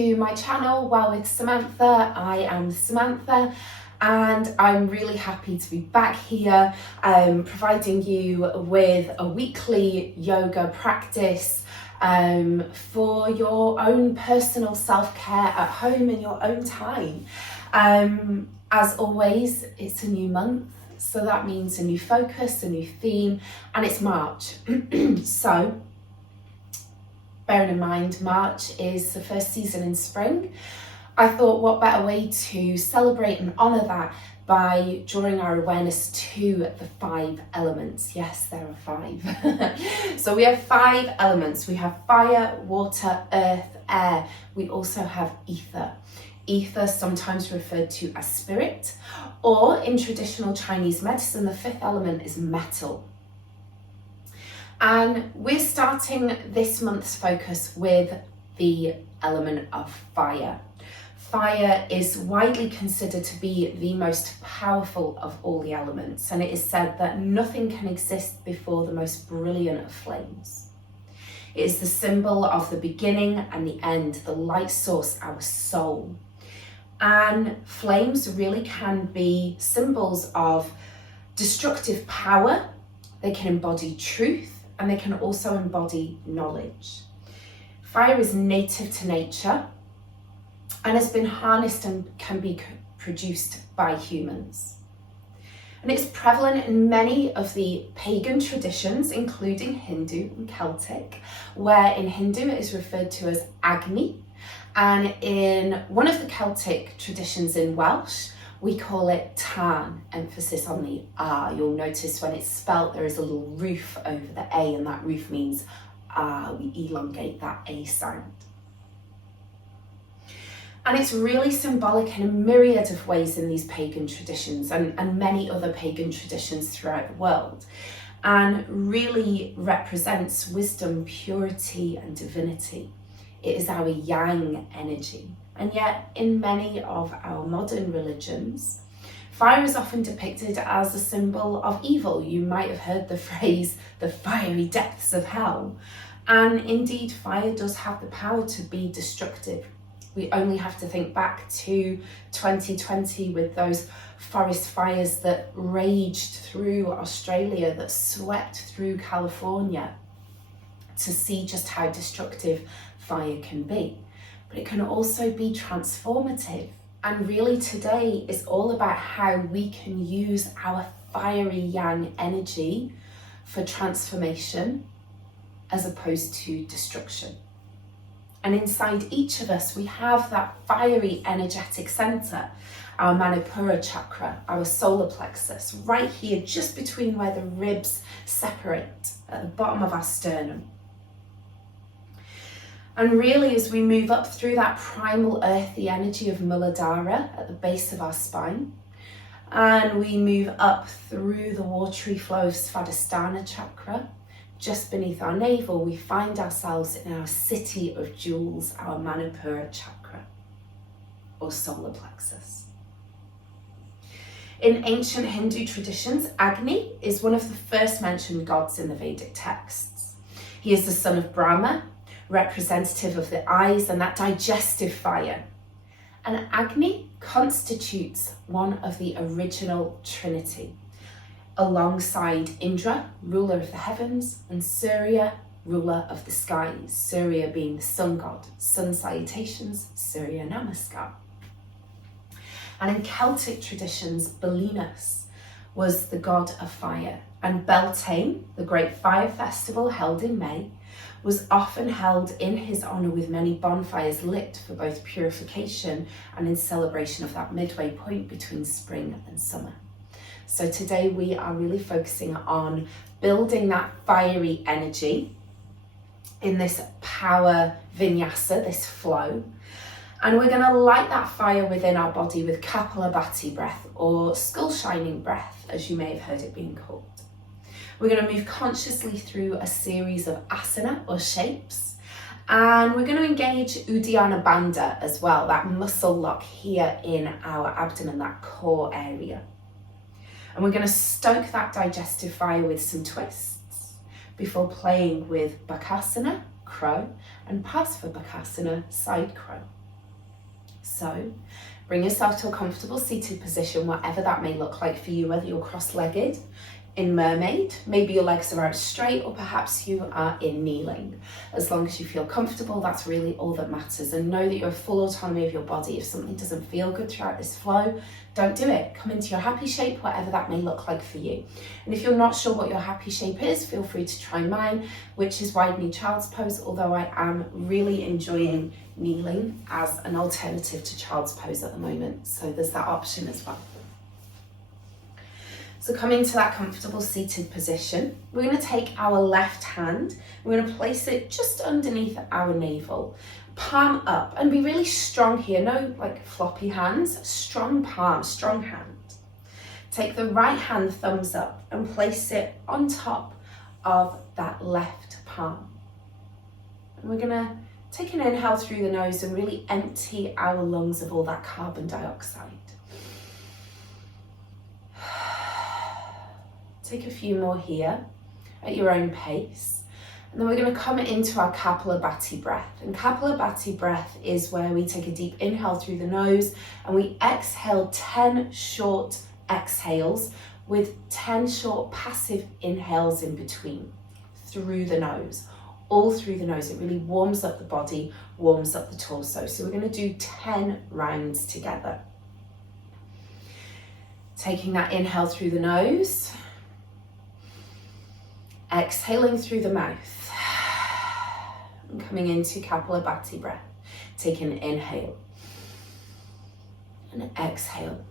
to my channel, Well with Samantha. I am Samantha and I'm really happy to be back here providing you with a weekly yoga practice for your own personal self-care at home in your own time. As always, it's a new month, so that means a new focus, a new theme, and it's March. So bearing in mind March is the first season in spring, I thought what better way to celebrate and honour that by drawing our awareness to the 5 elements. Yes, there are 5. So we have 5 elements. We have fire, water, earth, air. We also have ether. Ether, sometimes referred to as spirit, or in traditional Chinese medicine, the 5th element is metal. And we're starting this month's focus with the element of fire. Fire is widely considered to be the most powerful of all the elements, and it is said that nothing can exist before the most brilliant of flames. It is the symbol of the beginning and the end, the light source, our soul. And flames really can be symbols of destructive power. They can embody truth, and they can also embody knowledge. Fire is native to nature and has been harnessed and can be produced by humans. And it's prevalent in many of the pagan traditions, including Hindu and Celtic, where in Hindu it is referred to as Agni, and in one of the Celtic traditions in Welsh, we call it Tan, emphasis on the R. You'll notice when it's spelt there is a little roof over the A, and that roof means we elongate that A sound. And it's really symbolic in a myriad of ways in these pagan traditions and many other pagan traditions throughout the world, and really represents wisdom, purity and divinity. It is our yang energy. And yet in many of our modern religions, fire is often depicted as a symbol of evil. You might have heard the phrase, the fiery depths of hell. And indeed, fire does have the power to be destructive. We only have to think back to 2020 with those forest fires that raged through Australia, that swept through California, to see just how destructive fire can be. But it can also be transformative. And really today is all about how we can use our fiery yang energy for transformation as opposed to destruction. And inside each of us, we have that fiery energetic center, our Manipura chakra, our solar plexus, right here, just between where the ribs separate at the bottom of our sternum. And really, as we move up through that primal earthy energy of Muladhara at the base of our spine, and we move up through the watery flow of Svadhisthana chakra, just beneath our navel, we find ourselves in our city of jewels, our Manipura chakra, or solar plexus. In ancient Hindu traditions, Agni is one of the first mentioned gods in the Vedic texts. He is the son of Brahma, representative of the eyes and that digestive fire. And Agni constitutes one of the original Trinity, alongside Indra, ruler of the heavens, and Surya, ruler of the skies. Surya being the sun god, sun salutations, Surya Namaskar. And in Celtic traditions, Belinus was the god of fire, and Beltane, the great fire festival held in May, was often held in his honour with many bonfires lit for both purification and in celebration of that midway point between spring and summer. So today we are really focusing on building that fiery energy in this power vinyasa, this flow. And we're going to light that fire within our body with Kapalabhati breath, or skull shining breath, as you may have heard it being called. We're going to move consciously through a series of asana, or shapes, and we're going to engage Uddiyana Bandha as well, that muscle lock here in our abdomen, that core area. And we're going to stoke that digestive fire with some twists before playing with Bakasana, crow, and Parsva Bakasana, side crow. So bring yourself to a comfortable seated position, whatever that may look like for you, whether you're cross-legged, in mermaid, maybe your legs are out straight, or perhaps you are in kneeling. As long as you feel comfortable, that's really all that matters. And know that you have full autonomy of your body. If something doesn't feel good throughout this flow, don't do it. Come into your happy shape, whatever that may look like for you. And if you're not sure what your happy shape is, feel free to try mine, which is wide knee child's pose, although I am really enjoying kneeling as an alternative to child's pose at the moment. So there's that option as well. So come into that comfortable seated position. We're going to take our left hand, we're going to place it just underneath our navel, palm up, and be really strong here. No like floppy hands, strong palm, strong hand. Take the right hand, thumbs up, and place it on top of that left palm. And we're going to take an inhale through the nose and really empty our lungs of all that carbon dioxide. Take a few more here at your own pace. And then we're going to come into our Kapalabhati breath. And Kapalabhati breath is where we take a deep inhale through the nose and we exhale 10 short exhales with 10 short passive inhales in between through the nose, all through the nose. It really warms up the body, warms up the torso. So we're going to do 10 rounds together. Taking that inhale through the nose. Exhaling through the mouth and coming into Kapalabhati breath. Take an inhale and exhale.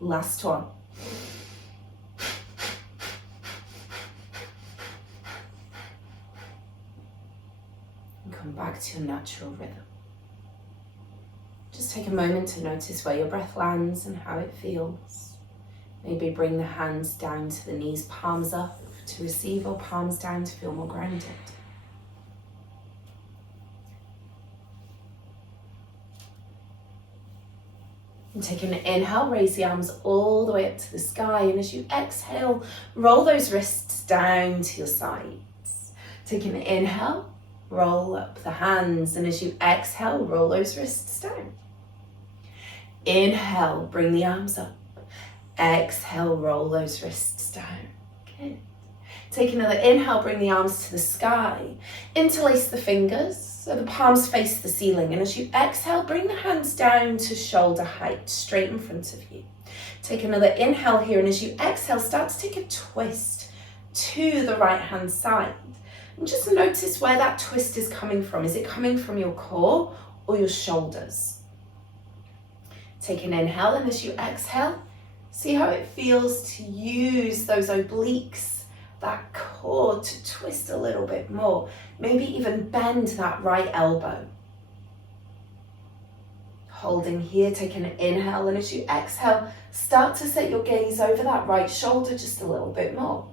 Last one. And come back to your natural rhythm. Just take a moment to notice where your breath lands and how it feels. Maybe bring the hands down to the knees, palms up to receive, or palms down to feel more grounded. And take an inhale, raise the arms all the way up to the sky. And as you exhale, roll those wrists down to your sides. Take an inhale, roll up the hands. And as you exhale, roll those wrists down. Inhale, bring the arms up. Exhale, roll those wrists down. Good. Take another inhale, bring the arms to the sky. Interlace the fingers so the palms face the ceiling. And as you exhale, bring the hands down to shoulder height, straight in front of you. Take another inhale here, and as you exhale, start to take a twist to the right hand side. And just notice where that twist is coming from. Is it coming from your core or your shoulders? Take an inhale, and as you exhale, see how it feels to use those obliques, that core, to twist a little bit more. Maybe even bend that right elbow. Holding here, take an inhale, and as you exhale, start to set your gaze over that right shoulder just a little bit more.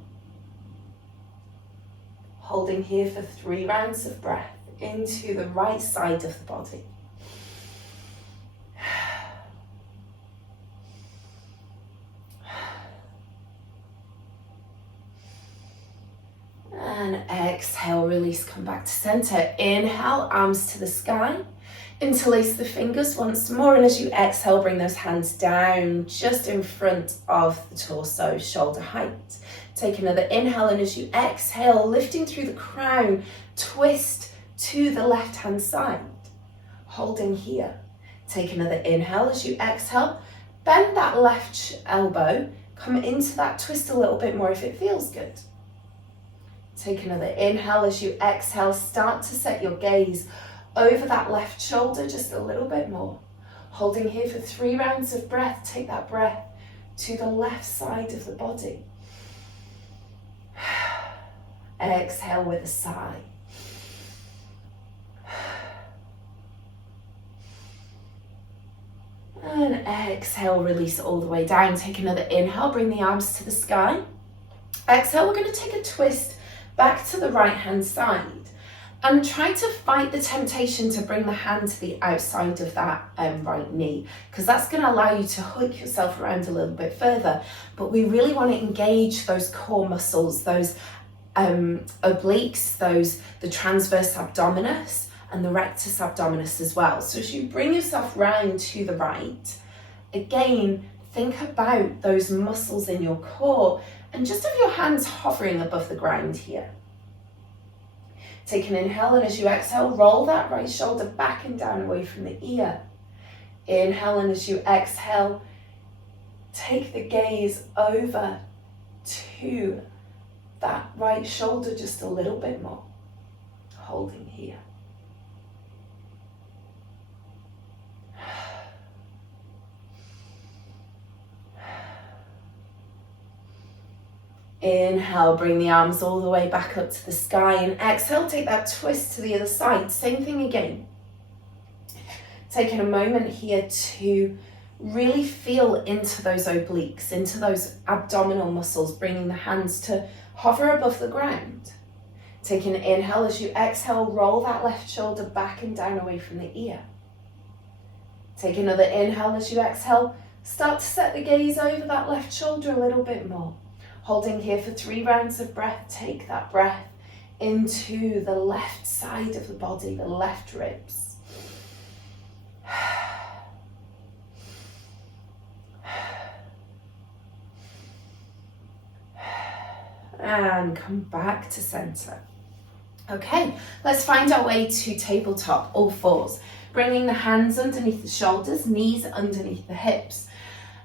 Holding here for 3 rounds of breath into the right side of the body. And exhale, release, come back to center. Inhale, arms to the sky. Interlace the fingers once more, and as you exhale, bring those hands down just in front of the torso, shoulder height. Take another inhale, and as you exhale, lifting through the crown, twist to the left-hand side, holding here. Take another inhale as you exhale, bend that left elbow, come into that twist a little bit more if it feels good. Take another inhale as you exhale, start to set your gaze over that left shoulder just a little bit more. Holding here for 3 rounds of breath, take that breath to the left side of the body. Exhale with a sigh. And exhale, release it all the way down. Take another inhale, bring the arms to the sky. Exhale, we're going to take a twist back to the right hand side. And try to fight the temptation to bring the hand to the outside of that right knee, because that's going to allow you to hook yourself around a little bit further. But we really want to engage those core muscles, those obliques, the transverse abdominis and the rectus abdominis as well. So as you bring yourself round to the right, again, think about those muscles in your core and just have your hands hovering above the ground here. Take an inhale, and as you exhale, roll that right shoulder back and down away from the ear. Inhale, and as you exhale, take the gaze over to that right shoulder just a little bit more. Holding here. Inhale, bring the arms all the way back up to the sky, and exhale, take that twist to the other side. Same thing again. Taking a moment here to really feel into those obliques, into those abdominal muscles, bringing the hands to hover above the ground. Take an inhale, as you exhale, roll that left shoulder back and down away from the ear. Take another inhale, as you exhale, start to set the gaze over that left shoulder a little bit more. Holding here for 3 rounds of breath, take that breath into the left side of the body, the left ribs. And come back to center. Okay, let's find our way to tabletop, all fours. Bringing the hands underneath the shoulders, knees underneath the hips.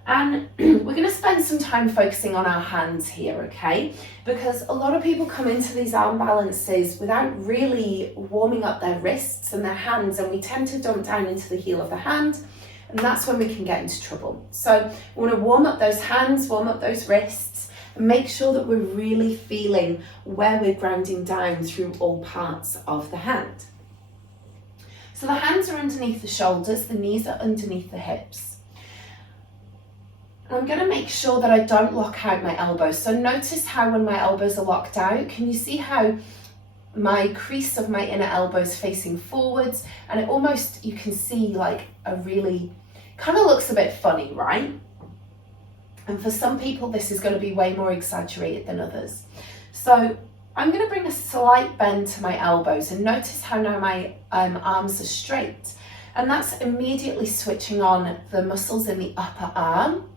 And we're going to spend some time focusing on our hands here, okay? Because a lot of people come into these arm balances without really warming up their wrists and their hands, and we tend to dump down into the heel of the hand, and that's when we can get into trouble. So we want to warm up those hands, warm up those wrists, and make sure that we're really feeling where we're grounding down through all parts of the hand. So the hands are underneath the shoulders, the knees are underneath the hips. I'm going to make sure that I don't lock out my elbows. So notice how when my elbows are locked out, can you see how my crease of my inner elbow is facing forwards? And it almost, you can see like a really, kind of looks a bit funny, right? And for some people, this is going to be way more exaggerated than others. So I'm going to bring a slight bend to my elbows, and notice how now my arms are straight. And that's immediately switching on the muscles in the upper arm.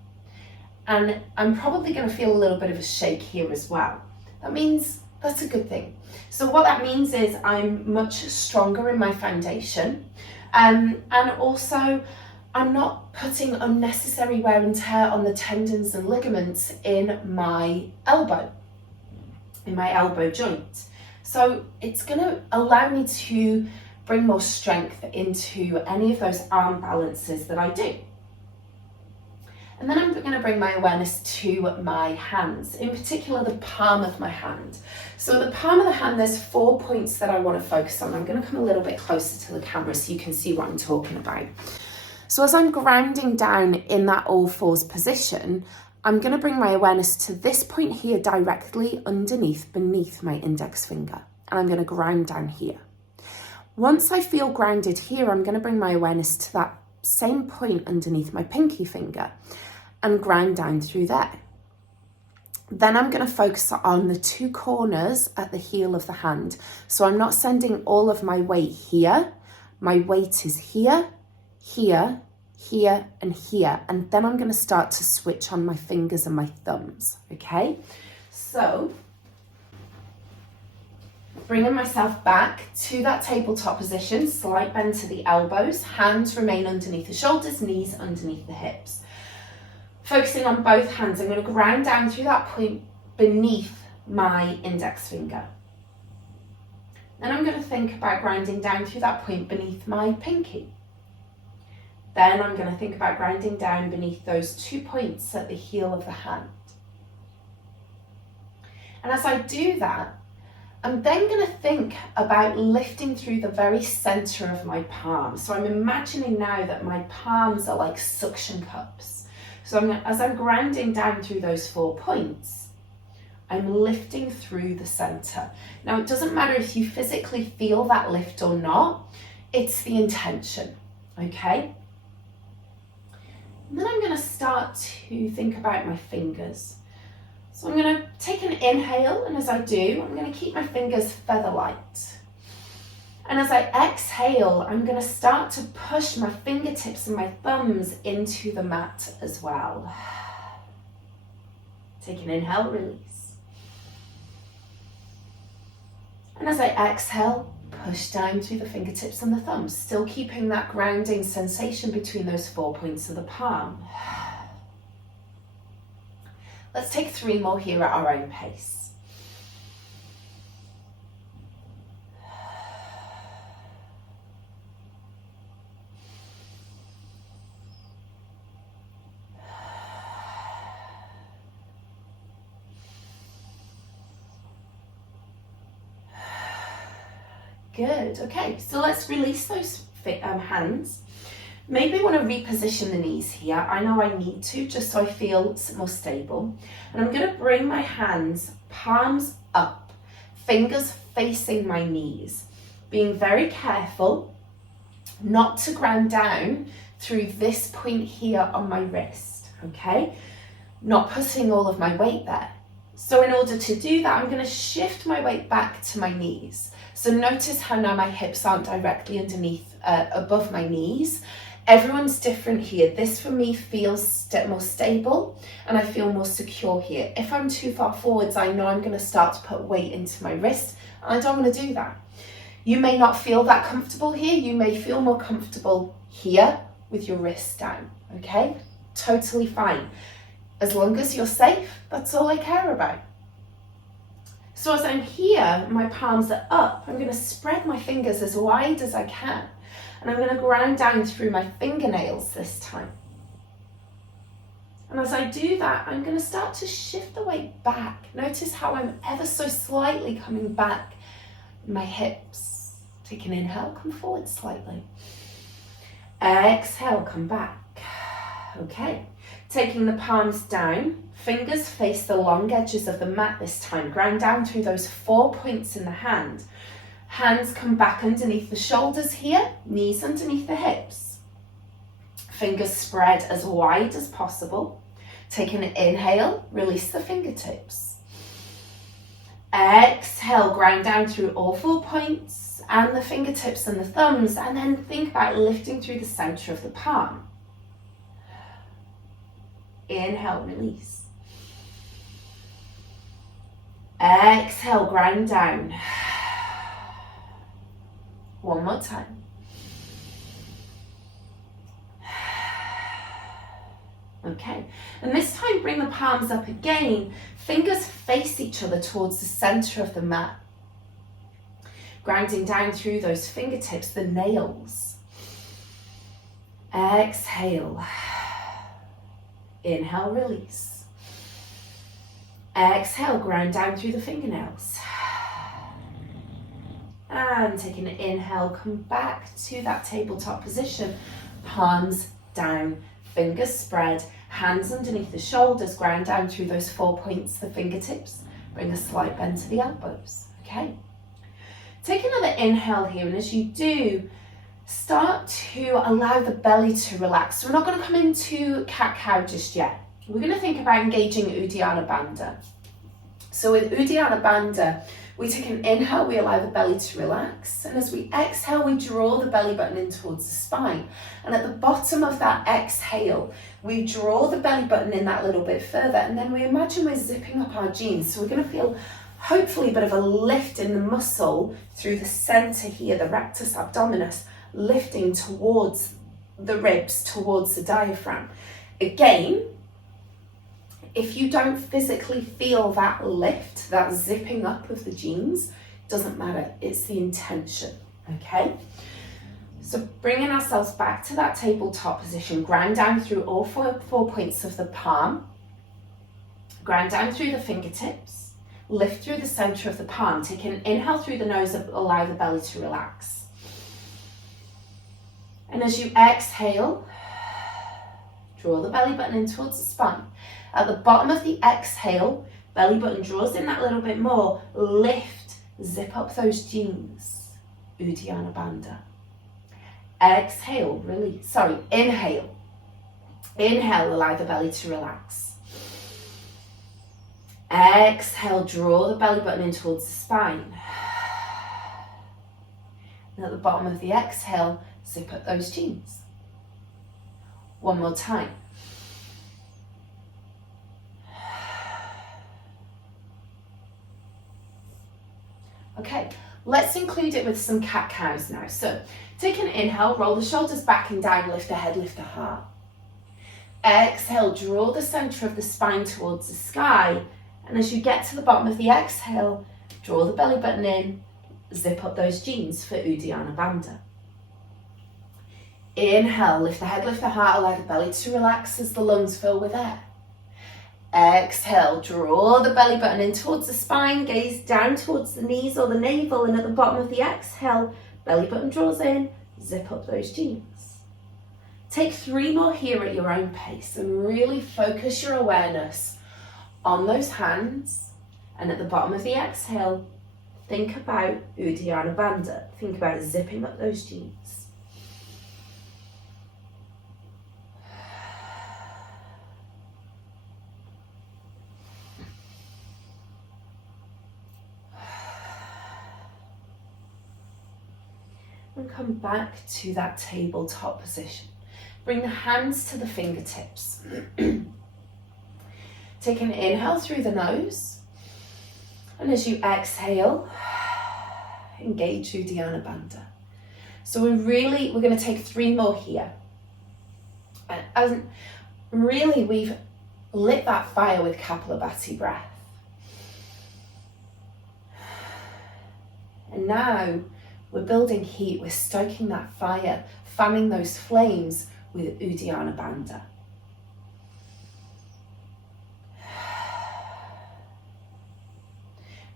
And I'm probably going to feel a little bit of a shake here as well. That means that's a good thing. So what that means is I'm much stronger in my foundation. And also I'm not putting unnecessary wear and tear on the tendons and ligaments in my elbow joint. So it's going to allow me to bring more strength into any of those arm balances that I do. And then I'm going to bring my awareness to my hands, in particular the palm of my hand. So the palm of the hand, there's 4 points that I want to focus on. I'm going to come a little bit closer to the camera so you can see what I'm talking about. So as I'm grounding down in that all fours position, I'm going to bring my awareness to this point here directly beneath my index finger. And I'm going to ground down here. Once I feel grounded here, I'm going to bring my awareness to that same point underneath my pinky finger and ground down through there. Then I'm going to focus on the 2 corners at the heel of the hand. So I'm not sending all of my weight here, My weight is here, here, here, and here. And then I'm going to start to switch on my fingers and my thumbs, okay? So, bringing myself back to that tabletop position, slight bend to the elbows, hands remain underneath the shoulders, knees underneath the hips. Focusing on both hands, I'm going to ground down through that point beneath my index finger. Then I'm going to think about grounding down through that point beneath my pinky. Then I'm going to think about grounding down beneath those 2 points at the heel of the hand. And as I do that, I'm then going to think about lifting through the very center of my palm. So I'm imagining now that my palms are like suction cups. So as I'm grounding down through those 4 points, I'm lifting through the center. Now, it doesn't matter if you physically feel that lift or not, it's the intention, okay? And then I'm going to start to think about my fingers. So I'm going to take an inhale, and as I do, I'm going to keep my fingers feather light. And as I exhale, I'm going to start to push my fingertips and my thumbs into the mat as well. Take an inhale, release. And as I exhale, push down through the fingertips and the thumbs, still keeping that grounding sensation between those 4 points of the palm. Let's take 3 more here at our own pace. Good, okay, so let's release those hands. Maybe want to reposition the knees here. I know I need to, just so I feel more stable. And I'm going to bring my hands, palms up, fingers facing my knees, being very careful not to ground down through this point here on my wrist, okay? Not putting all of my weight there. So in order to do that, I'm going to shift my weight back to my knees. So notice how now my hips aren't directly underneath, above my knees. Everyone's different here. This for me feels more stable and I feel more secure here. If I'm too far forwards, I know I'm going to start to put weight into my wrist. And I don't want to do that. You may not feel that comfortable here. You may feel more comfortable here with your wrists down, okay? Totally fine. As long as you're safe, that's all I care about. So as I'm here, my palms are up, I'm going to spread my fingers as wide as I can. And I'm going to ground down through my fingernails this time. And as I do that, I'm going to start to shift the weight back. Notice how I'm ever so slightly coming back in my hips. Take an inhale, come forward slightly. Exhale, come back. Okay. Taking the palms down, fingers face the long edges of the mat this time. Ground down through those 4 points in the hand. Hands come back underneath the shoulders here, knees underneath the hips. Fingers spread as wide as possible. Take an inhale, release the fingertips. Exhale, ground down through all 4 points and the fingertips and the thumbs, and then think about lifting through the center of the palm. Inhale, release. Exhale, ground down. One more time. Okay, and this time bring the palms up again. Fingers face each other towards the center of the mat. Grounding down through those fingertips, the nails. Exhale. Inhale, release. Exhale, ground down through the fingernails. And take an inhale, come back to that tabletop position. Palms down, fingers spread, hands underneath the shoulders, ground down through those 4 points, the fingertips. Bring a slight bend to the elbows, okay? Take another inhale here, and as you do, start to allow the belly to relax. So we're not going to come into cat-cow just yet. We're going to think about engaging Uddiyana Bandha. So with Uddiyana Bandha, We take an inhale, we allow the belly to relax. And as we exhale, we draw the belly button in towards the spine. And at the bottom of that exhale, we draw the belly button in that little bit further. And then we imagine we're zipping up our jeans. So we're going to feel hopefully a bit of a lift in the muscle through the center here, the rectus abdominis, lifting towards the ribs, towards the diaphragm. Again, if you don't physically feel that lift, that zipping up of the jeans, doesn't matter, it's the intention, okay? So bringing ourselves back to that tabletop position, ground down through all four points of the palm, ground down through the fingertips, lift through the center of the palm, take an inhale through the nose, allow the belly to relax. And as you exhale, draw the belly button in towards the spine. At the bottom of the exhale, belly button draws in that little bit more, lift, zip up those jeans, Uddiyana Bandha. Exhale, release, inhale. Inhale, allow the belly to relax. Exhale, draw the belly button in towards the spine. And at the bottom of the exhale, zip up those jeans. One more time. Okay, let's include it with some cat-cows now. So take an inhale, roll the shoulders back and down, lift the head, lift the heart. Exhale, draw the center of the spine towards the sky. And as you get to the bottom of the exhale, draw the belly button in, zip up those jeans for Uddiyana Bandha. Inhale, lift the head, lift the heart, allow the belly to relax as the lungs fill with air. Exhale, draw the belly button in towards the spine, gaze down towards the knees or the navel, and at the bottom of the exhale, belly button draws in, zip up those jeans. Take 3 more here at your own pace and really focus your awareness on those hands, and at the bottom of the exhale, think about Uddiyana Bandha. Think about zipping up those jeans. And come back to that tabletop position. Bring the hands to the fingertips. Take an inhale through the nose. And as you exhale, engage Uddiyana Bandha. So we're going to take 3 more here. And really, we've lit that fire with Kapalabhati breath. And now, we're building heat, we're stoking that fire, fanning those flames with Uddiyana Bandha.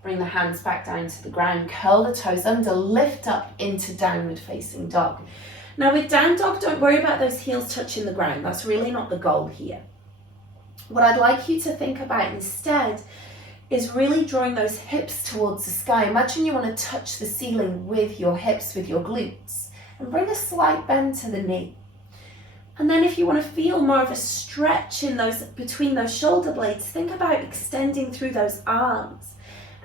Bring the hands back down to the ground, curl the toes under, lift up into downward facing dog. Now with down dog, don't worry about those heels touching the ground. That's really not the goal here. What I'd like you to think about instead is really drawing those hips towards the sky. Imagine you want to touch the ceiling with your hips, with your glutes, and bring a slight bend to the knee. And then if you want to feel more of a stretch in between those shoulder blades, think about extending through those arms.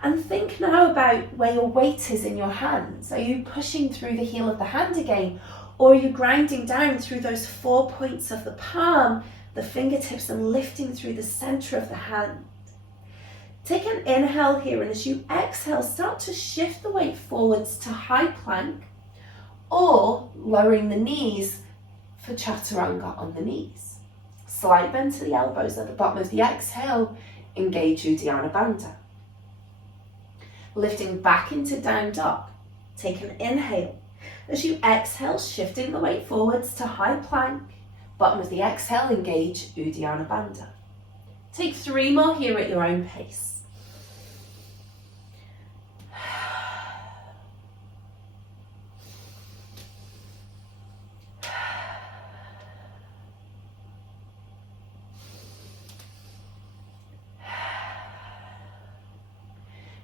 And think now about where your weight is in your hands. Are you pushing through the heel of the hand again? Or are you grinding down through those 4 points of the palm, the fingertips, and lifting through the center of the hand? Take an inhale here, and as you exhale, start to shift the weight forwards to high plank or lowering the knees for chaturanga on the knees. Slight bend to the elbows at the bottom of the exhale, engage Uddiyana Bandha. Lifting back into down dog, take an inhale. As you exhale, shifting the weight forwards to high plank, bottom of the exhale, engage Uddiyana Bandha. Take 3 more here at your own pace.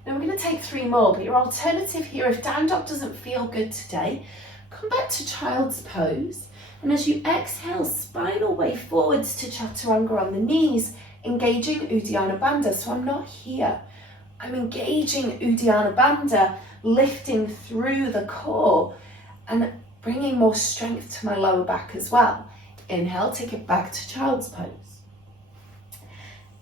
Now we're going to take 3 more, but your alternative here, if down dog doesn't feel good today, come back to child's pose. And as you exhale, spinal way forwards to chaturanga on the knees, engaging Uddiyana Bandha. So I'm not here. I'm engaging Uddiyana Bandha, lifting through the core and bringing more strength to my lower back as well. Inhale, take it back to child's pose.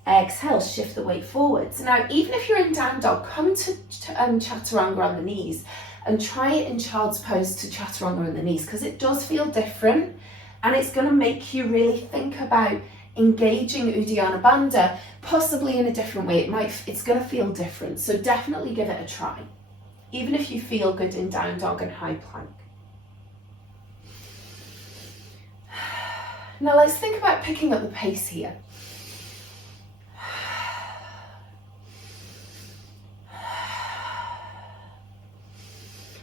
Exhale, shift the weight forwards. Now, even if you're in down dog, come to chaturanga on the knees and try it in child's pose to chaturanga on the knees, because it does feel different and it's going to make you really think about engaging Uddiyana Bandha, possibly in a different way. It's going to feel different. So definitely give it a try, even if you feel good in down dog and high plank. Now let's think about picking up the pace here.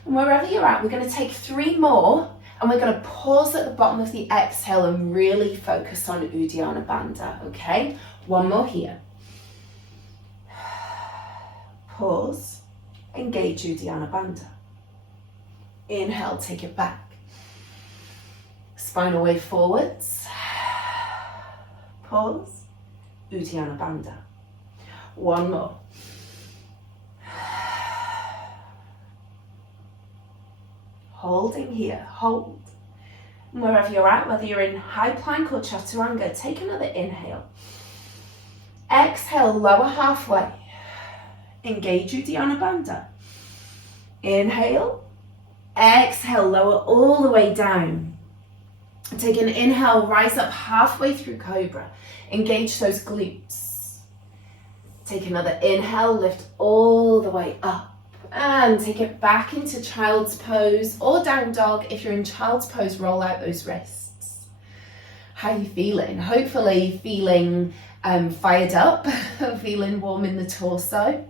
And wherever you're at, we're going to take 3 more and we're going to pause at the bottom of the exhale and really focus on Uddiyana Bandha, okay? 1 more here. Pause, engage Uddiyana Bandha. Inhale, take it back. Spinal wave forwards. Pause, Uddiyana Bandha. 1 more. Holding here, hold. And wherever you're at, whether you're in high plank or chaturanga, take another inhale. Exhale, lower halfway. Engage Uddiyana Bandha. Inhale. Exhale, lower all the way down. Take an inhale, rise up halfway through cobra. Engage those glutes. Take another inhale, lift all the way up. And take it back into child's pose or down dog. If you're in child's pose, roll out those wrists. How are you feeling? Hopefully feeling fired up, feeling warm in the torso.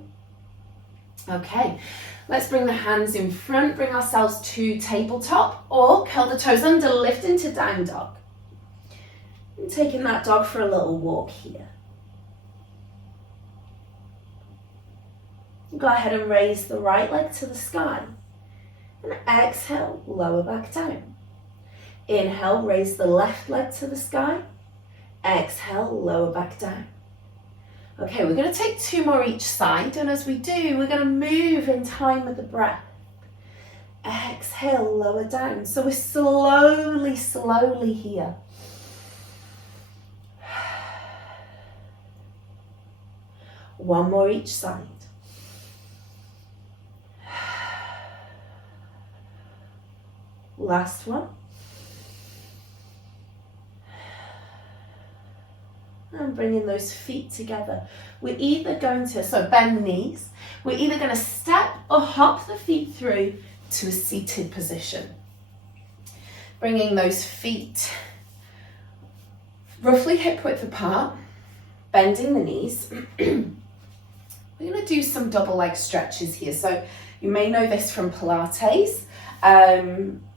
Okay, let's bring the hands in front, bring ourselves to tabletop or curl the toes under, lift into down dog. And taking that dog for a little walk here. Go ahead and raise the right leg to the sky. And exhale, lower back down. Inhale, raise the left leg to the sky. Exhale, lower back down. Okay, we're going to take 2 more each side. And as we do, we're going to move in time with the breath. Exhale, lower down. So we're slowly here. One more each side. Last one. And bringing those feet together. We're either going to, so bend the knees, we're either going to step or hop the feet through to a seated position. Bringing those feet roughly hip width apart, bending the knees. We're going to do some double leg stretches here. So you may know this from Pilates.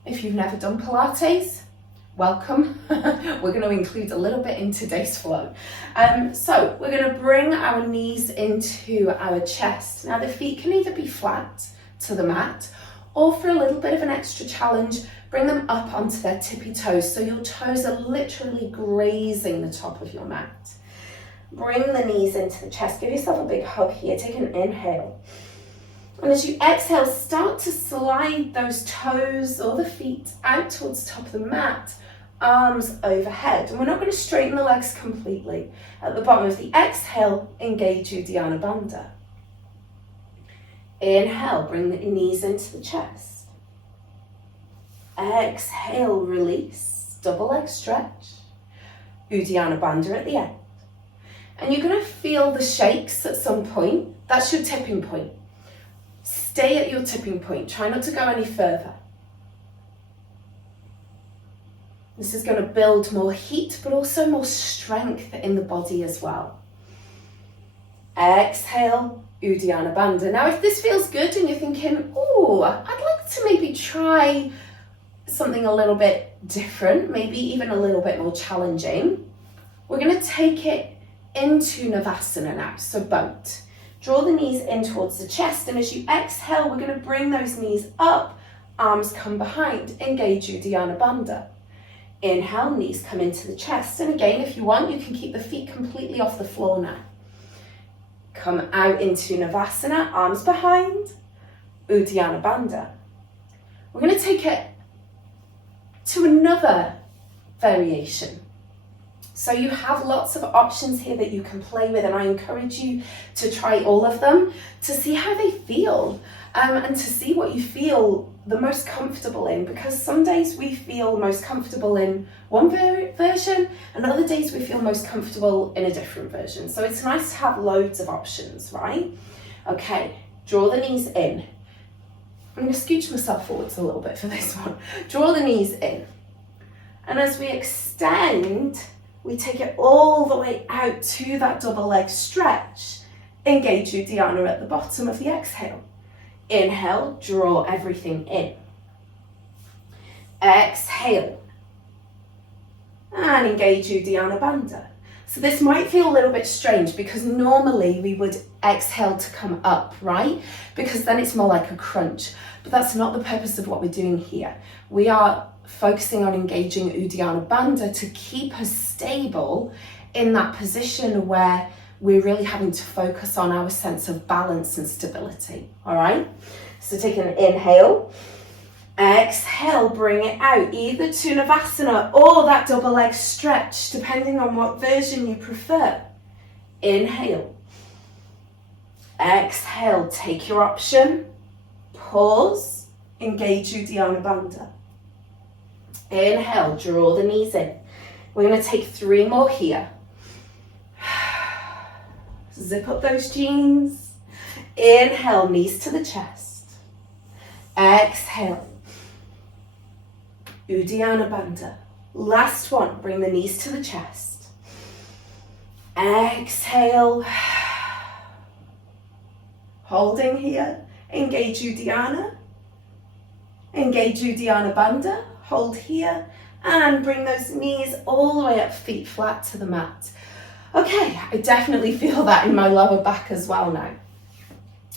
If you've never done Pilates, welcome. We're going to include a little bit in today's flow. So we're going to bring our knees into our chest. Now the feet can either be flat to the mat or for a little bit of an extra challenge, bring them up onto their tippy toes. So your toes are literally grazing the top of your mat. Bring the knees into the chest. Give yourself a big hug here. Take an inhale. And as you exhale, start to slide those toes or the feet out towards the top of the mat, arms overhead. And we're not going to straighten the legs completely. At the bottom of the exhale, engage Uddiyana Bandha. Inhale, bring the knees into the chest. Exhale, release, double leg stretch. Uddiyana Bandha at the end. And you're going to feel the shakes at some point. That's your tipping point. Stay at your tipping point. Try not to go any further. This is going to build more heat, but also more strength in the body as well. Exhale, Uddiyana Bandha. Now, if this feels good and you're thinking, oh, I'd like to maybe try something a little bit different, maybe even a little bit more challenging, we're going to take it into Navasana now, so boat. Draw the knees in towards the chest, and as you exhale, we're going to bring those knees up, arms come behind, engage Uddiyana Bandha. Inhale, knees come into the chest, and again, if you want, you can keep the feet completely off the floor now. Come out into Navasana, arms behind, Uddiyana Bandha. We're going to take it to another variation. So you have lots of options here that you can play with, and I encourage you to try all of them to see how they feel, and to see what you feel the most comfortable in, because some days we feel most comfortable in one version and other days we feel most comfortable in a different version. So it's nice to have loads of options, right? Okay, draw the knees in. I'm going to scooch myself forwards a little bit for this one. Draw the knees in. And as we extend, we take it all the way out to that double leg stretch. Engage Uddiyana at the bottom of the exhale. Inhale, draw everything in. Exhale. And engage Uddiyana Bandha. So this might feel a little bit strange because normally we would exhale to come up, right? Because then it's more like a crunch. But that's not the purpose of what we're doing here. We are focusing on engaging Uddiyana Bandha to keep us stable in that position where we're really having to focus on our sense of balance and stability, all right? So take an inhale, exhale, bring it out, either to Navasana or that double leg stretch, depending on what version you prefer. Inhale, exhale, take your option, pause, engage Uddiyana Bandha. Inhale, draw the knees in. We're going to take 3 more here. Zip up those jeans. Inhale, knees to the chest. Exhale, Uddiyana Bandha. Last one, bring the knees to the chest. Exhale. Holding here, engage Uddiyana. Engage Uddiyana Bandha. Hold here and bring those knees all the way up, feet flat to the mat. Okay, I definitely feel that in my lower back as well now.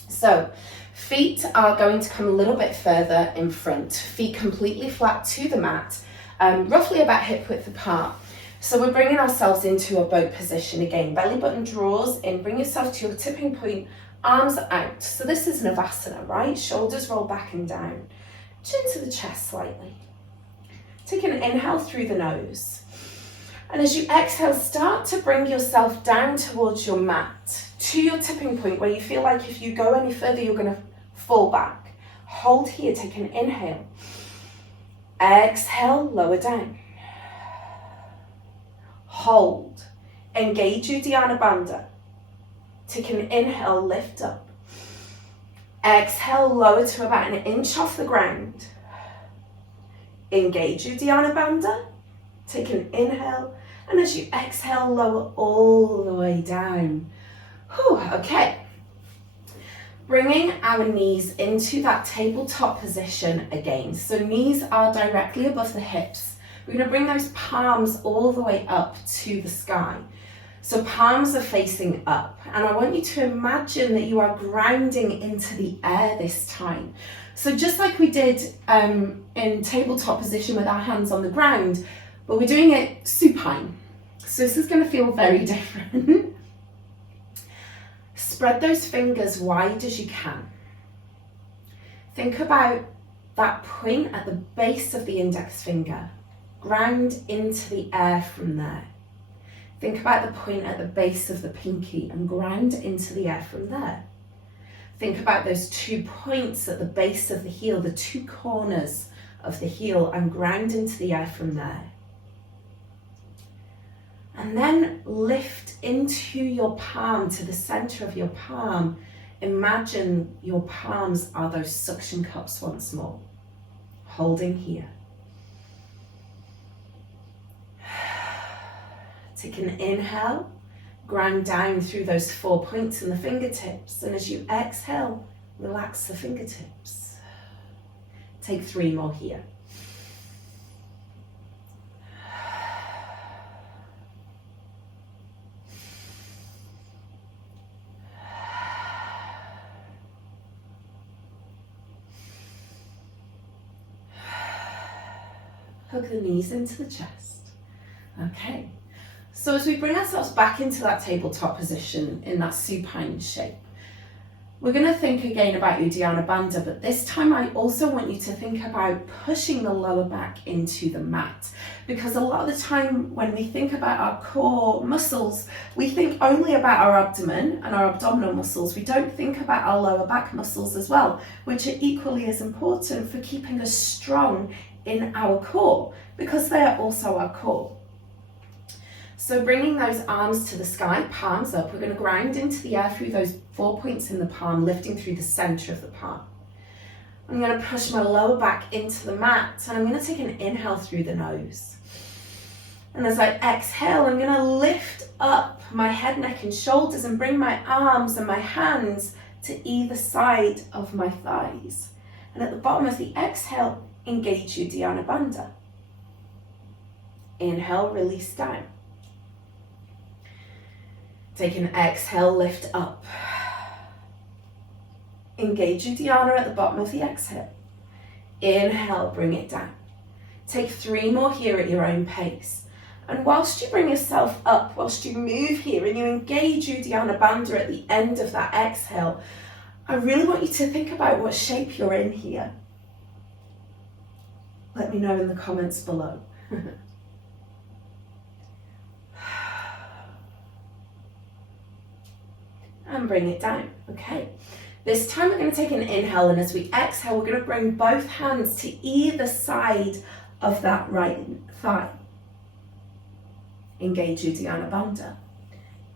So feet are going to come a little bit further in front, feet completely flat to the mat, roughly about hip width apart. So we're bringing ourselves into a boat position again. Belly button draws in, bring yourself to your tipping point, arms out. So this is Navasana, right? Shoulders roll back and down, chin to the chest slightly. Take an inhale through the nose. And as you exhale, start to bring yourself down towards your mat, to your tipping point where you feel like if you go any further, you're going to fall back. Hold here, take an inhale. Exhale, lower down. Hold. Engage Uddiyana Bandha. Take an inhale, lift up. Exhale, lower to about 1 inch off the ground. Engage Uddiyana Bandha. Take an inhale, and as you exhale, lower all the way down. Whew, okay. Bringing our knees into that tabletop position again. So knees are directly above the hips. We're going to bring those palms all the way up to the sky. So palms are facing up, and I want you to imagine that you are grounding into the air this time. So just like we did in tabletop position with our hands on the ground, but we're doing it supine. So this is going to feel very different. Spread those fingers wide as you can. Think about that point at the base of the index finger. Ground into the air from there. Think about the point at the base of the pinky and ground into the air from there. Think about those 2 points at the base of the heel, the 2 corners of the heel, and ground into the air from there. And then lift into your palm, to the center of your palm. Imagine your palms are those suction cups once more. Holding here. Take an inhale, ground down through those 4 points in the fingertips, and as you exhale, relax the fingertips. Take 3 more here. Hug the knees into the chest. Okay, So as we bring ourselves back into that tabletop position in that supine shape, we're going to think again about Uddiyana Bandha, but this time I also want you to think about pushing the lower back into the mat, because a lot of the time when we think about our core muscles, we think only about our abdomen and our abdominal muscles. We don't think about our lower back muscles as well, which are equally as important for keeping us strong in our core, because they are also our core. So bringing those arms to the sky, palms up, we're going to ground into the air through those 4 points in the palm, lifting through the center of the palm. I'm going to push my lower back into the mat, and I'm going to take an inhale through the nose. And as I exhale, I'm going to lift up my head, neck and shoulders and bring my arms and my hands to either side of my thighs. And at the bottom of the exhale, engage Uddiyana Bandha. Inhale, release down. Take an exhale, lift up. Engage Uddiyana at the bottom of the exhale. Inhale, bring it down. Take 3 more here at your own pace. And whilst you bring yourself up, whilst you move here and you engage Uddiyana Bandha at the end of that exhale, I really want you to think about what shape you're in here. Let me know in the comments below. And bring it down. Okay, this time we're going to take an inhale, and as we exhale, we're going to bring both hands to either side of that right thigh. Engage Uddiyana Bandha.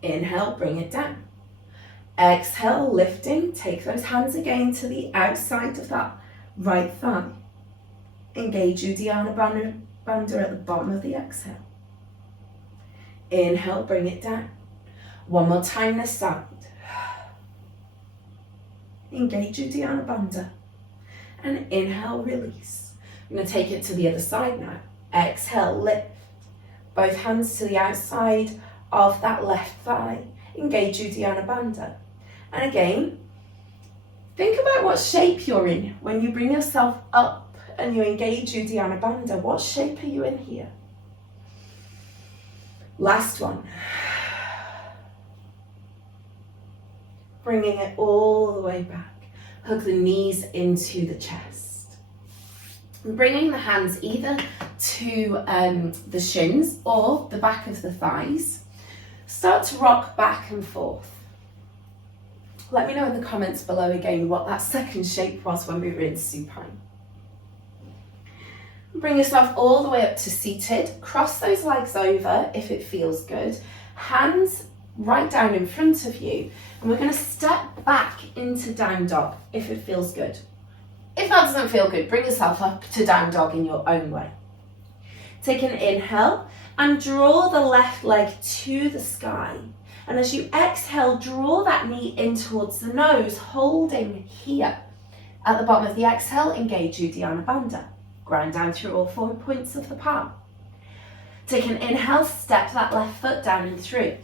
Inhale, bring it down. Exhale, lifting, take those hands again to the outside of that right thigh. Engage Uddiyana Bandha at the bottom of the exhale. Inhale, bring it down. One more time this side. Engage Uddiyana Bandha. And inhale, release. I'm going to take it to the other side now. Exhale, lift. Both hands to the outside of that left thigh. Engage Uddiyana Bandha. And again, think about what shape you're in when you bring yourself up and you engage Uddiyana Bandha. What shape are you in here? Last one. Bringing it all the way back. Hug the knees into the chest. And bringing the hands either to the shins or the back of the thighs. Start to rock back and forth. Let me know in the comments below again what that second shape was when we were in supine. Bring yourself all the way up to seated. Cross those legs over if it feels good. Hands right down in front of you. And we're going to step back into down dog if it feels good. If that doesn't feel good, bring yourself up to down dog in your own way. Take an inhale and draw the left leg to the sky. And as you exhale, draw that knee in towards the nose, holding here. At the bottom of the exhale, engage Uddiyana Bandha. Ground down through all 4 points of the palm. Take an inhale, step that left foot down and through.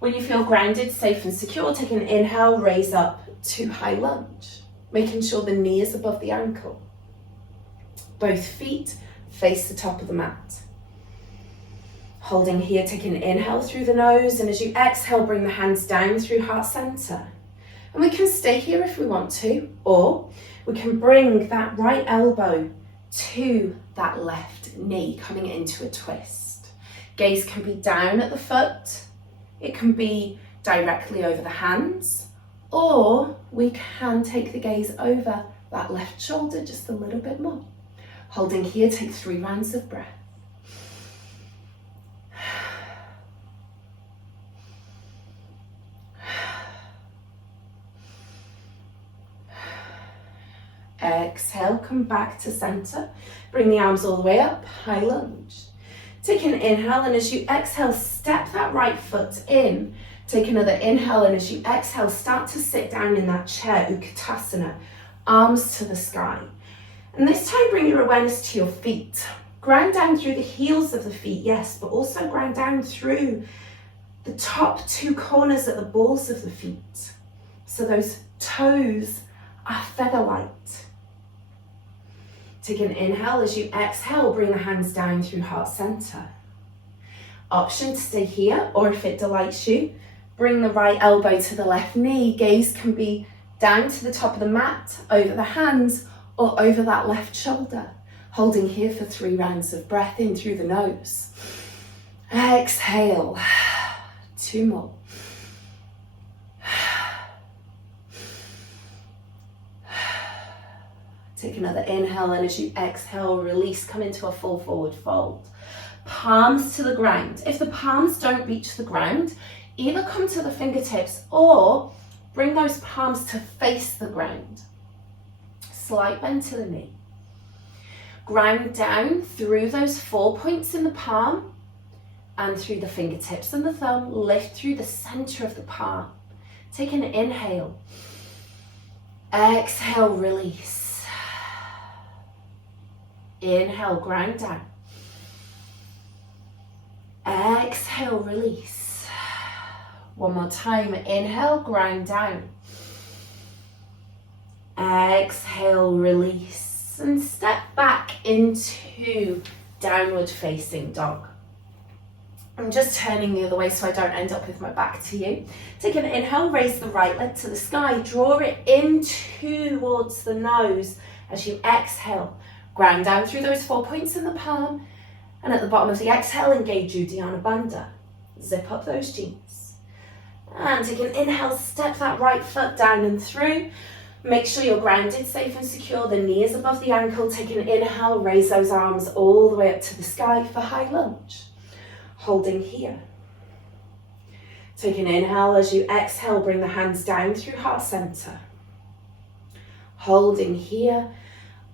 When you feel grounded, safe and secure, take an inhale, raise up to high lunge, making sure the knee is above the ankle. Both feet face the top of the mat. Holding here, take an inhale through the nose, and as you exhale, bring the hands down through heart center. And we can stay here if we want to, or we can bring that right elbow to that left knee, coming into a twist. Gaze can be down at the foot. It can be directly over the hands, or we can take the gaze over that left shoulder just a little bit more. Holding here, take 3 rounds of breath. Exhale, come back to center. Bring the arms all the way up, high lunge. Take an inhale, and as you exhale, step that right foot in. Take another inhale, and as you exhale, start to sit down in that chair, Utkatasana, arms to the sky. And this time, bring your awareness to your feet. Ground down through the heels of the feet, yes, but also ground down through the top 2 corners at the balls of the feet. So those toes are feather-light. Take an inhale. As you exhale, bring the hands down through heart center. Option to stay here, or if it delights you, bring the right elbow to the left knee. Gaze can be down to the top of the mat, over the hands, or over that left shoulder. Holding here for 3 rounds of breath in through the nose. Exhale. 2 more. Take another inhale, and as you exhale, release, come into a full forward fold. Palms to the ground. If the palms don't reach the ground, either come to the fingertips or bring those palms to face the ground. Slight bend to the knee. Ground down through those 4 points in the palm and through the fingertips and the thumb. Lift through the center of the palm. Take an inhale. Exhale, release. Inhale, ground down. Exhale, release. One more time. Inhale, ground down. Exhale, release. And step back into downward facing dog. I'm just turning the other way so I don't end up with my back to you. Take an inhale, raise the right leg to the sky. Draw it in towards the nose as you exhale. Ground down through those 4 points in the palm. And at the bottom of the exhale, engage Uddiyana Bandha. Zip up those jeans. And take an inhale, step that right foot down and through. Make sure you're grounded, safe and secure. The knee is above the ankle. Take an inhale, raise those arms all the way up to the sky for high lunge. Holding here. Take an inhale. As you exhale, bring the hands down through heart center. Holding here.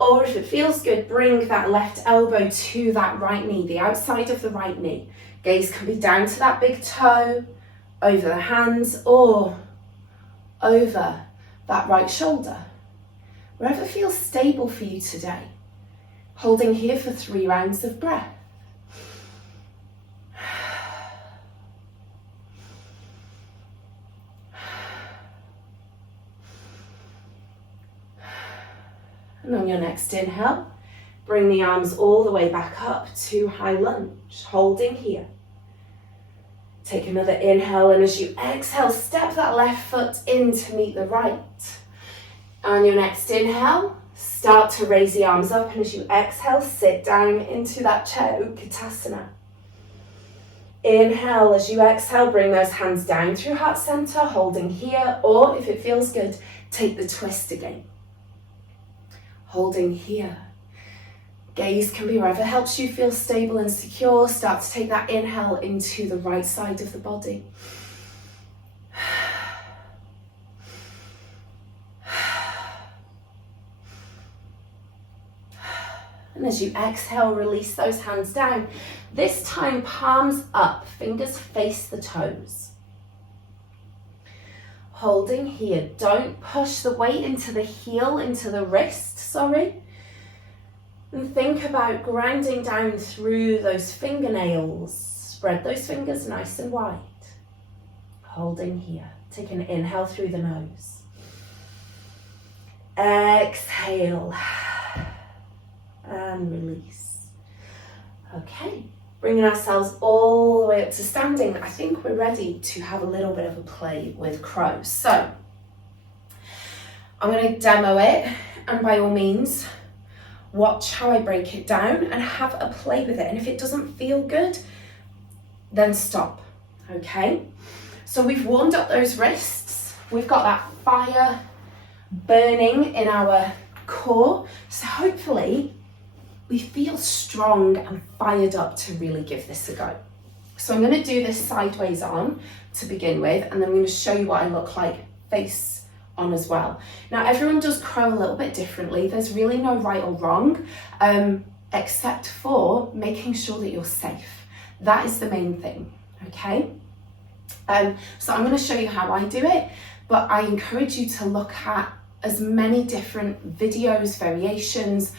Or if it feels good, bring that left elbow to that right knee, the outside of the right knee. Gaze can be down to that big toe, over the hands, or over that right shoulder. Wherever feels stable for you today. Holding here for 3 rounds of breath. And on your next inhale, bring the arms all the way back up to high lunge, holding here. Take another inhale, and as you exhale, step that left foot in to meet the right. On your next inhale, start to raise the arms up, and as you exhale, sit down into that chair Utkatasana. Inhale, as you exhale, bring those hands down through heart center, holding here, or if it feels good, take the twist again. Holding here. Gaze can be wherever helps you feel stable and secure. Start to take that inhale into the right side of the body. And as you exhale, release those hands down. This time, palms up, fingers face the toes. Holding here. Don't push the weight into the heel, into the wrist, sorry. And think about grounding down through those fingernails. Spread those fingers nice and wide. Holding here. Take an inhale through the nose. Exhale. And release. Okay. Bringing ourselves all the way up to standing. I think we're ready to have a little bit of a play with crows. So, I'm going to demo it, and by all means, watch how I break it down and have a play with it. And if it doesn't feel good, then stop, okay? So we've warmed up those wrists. We've got that fire burning in our core. So hopefully, we feel strong and fired up to really give this a go. So I'm going to do this sideways on to begin with, and then I'm going to show you what I look like face on as well. Now everyone does crow a little bit differently. There's really no right or wrong, except for making sure that you're safe. That is the main thing, okay? So I'm going to show you how I do it, but I encourage you to look at as many different videos, variations,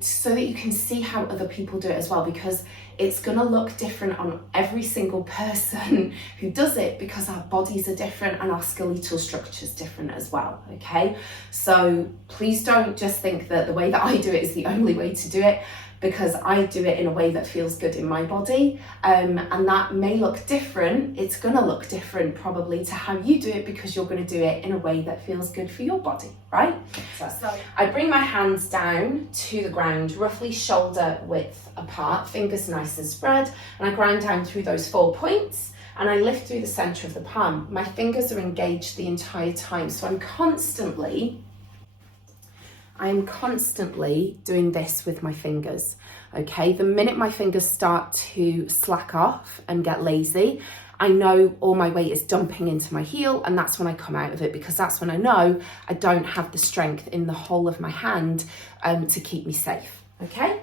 so that you can see how other people do it as well, because it's going to look different on every single person who does it, because our bodies are different and our skeletal structure is different as well, okay? So please don't just think that the way that I do it is the only way to do it, because I do it in a way that feels good in my body, and that may look different. It's gonna look different probably to how you do it, because you're gonna do it in a way that feels good for your body, right? So I bring my hands down to the ground, roughly shoulder width apart, fingers nice and spread, and I grind down through those 4 points, and I lift through the center of the palm. My fingers are engaged the entire time, so I'm constantly doing this with my fingers, okay? The minute my fingers start to slack off and get lazy, I know all my weight is dumping into my heel, and that's when I come out of it, because that's when I know I don't have the strength in the whole of my hand to keep me safe, okay?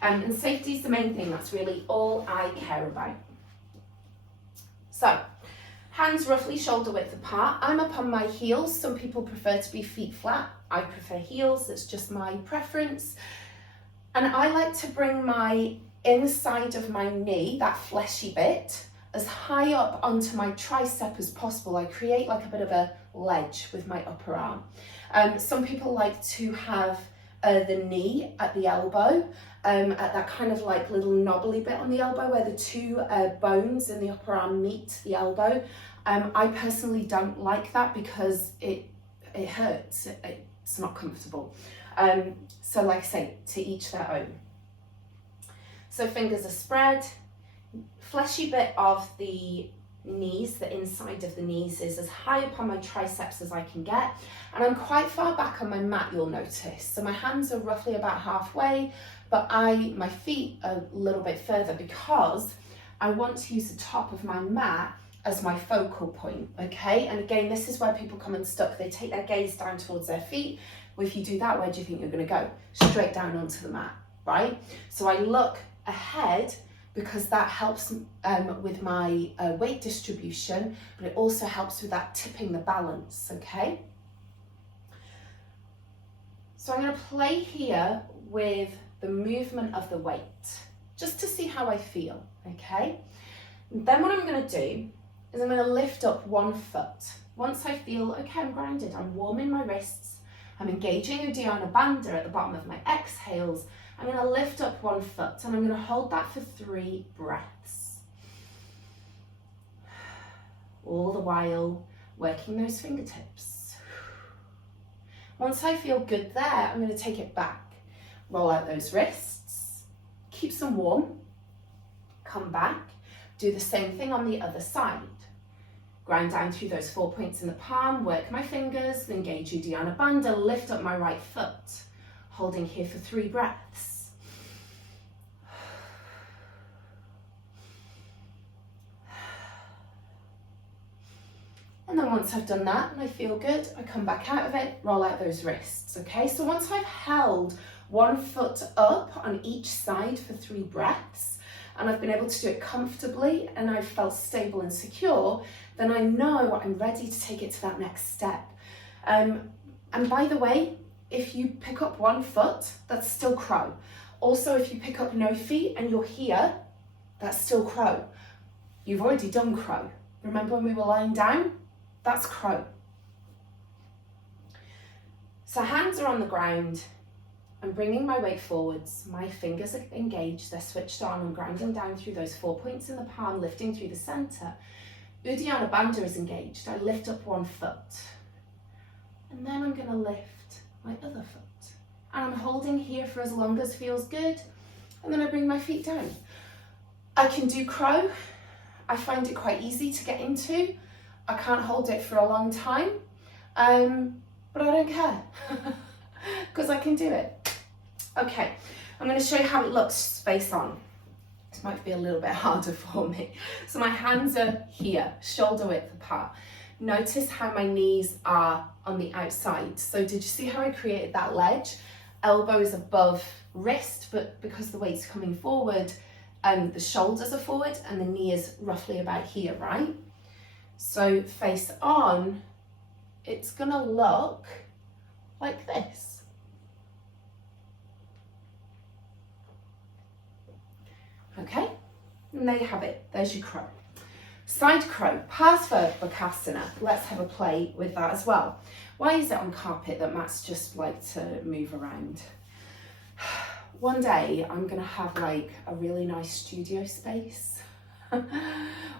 And safety is the main thing. That's really all I care about. So, hands roughly shoulder width apart. I'm up on my heels. Some people prefer to be feet flat. I prefer heels. That's just my preference. And I like to bring my inside of my knee, that fleshy bit, as high up onto my tricep as possible. I create like a bit of a ledge with my upper arm. Some people like to have the knee at the elbow, at that kind of like little knobbly bit on the elbow where the two bones in the upper arm meet the elbow. I personally don't like that because it hurts. It's not comfortable. So like I say, to each their own. So fingers are spread. Fleshy bit of the knees, the inside of the knees, is as high up on my triceps as I can get, and I'm quite far back on my mat, you'll notice. So my hands are roughly about halfway, but my feet are a little bit further, because I want to use the top of my mat as my focal point, okay? And again, this is where people come unstuck. They take their gaze down towards their feet. Well, if you do that, where do you think you're gonna go? Straight down onto the mat, right? So I look ahead, because that helps with my weight distribution, but it also helps with that tipping the balance, okay? So I'm gonna play here with the movement of the weight, just to see how I feel, okay? And then what I'm gonna do is I'm gonna lift up one foot. Once I feel, okay, I'm grounded, I'm warming my wrists, I'm engaging Uddiyana Bandha at the bottom of my exhales, I'm going to lift up one foot, and I'm going to hold that for 3 breaths. All the while working those fingertips. Once I feel good there, I'm going to take it back. Roll out those wrists, keep them warm, come back, do the same thing on the other side. Grind down through those 4 points in the palm, work my fingers, engage Uddiyana Bandha, lift up my right foot. Holding here for 3 breaths. And then once I've done that and I feel good, I come back out of it, roll out those wrists, okay? So once I've held one foot up on each side for 3 breaths, and I've been able to do it comfortably, and I've felt stable and secure, then I know I'm ready to take it to that next step. And by the way, if you pick up one foot, that's still crow. Also, if you pick up no feet and you're here, that's still crow. You've already done crow. Remember when we were lying down? That's crow. So hands are on the ground. I'm bringing my weight forwards. My fingers are engaged. They're switched on. I'm grinding down through those 4 points in the palm, lifting through the center. Uddiyana Bandha is engaged. I lift up one foot. And then I'm going to lift my other foot, and I'm holding here for as long as feels good, and then I bring my feet down. I can do crow. I find it quite easy to get into. I can't hold it for a long time, but I don't care because I can do it. Okay, I'm going to show you how it looks face on. This might be a little bit harder for me. So my hands are here, shoulder width apart. Notice how my knees are on the outside. So did you see how I created that ledge? Elbow is above wrist, but because the weight's coming forward, the shoulders are forward and the knee is roughly about here, right? So face on, it's gonna look like this. Okay, and there you have it. There's your crow. Side crow, Parsva. Let's have a play with that as well. Why is it on carpet that mats just like to move around? one day I'm gonna have like a really nice studio space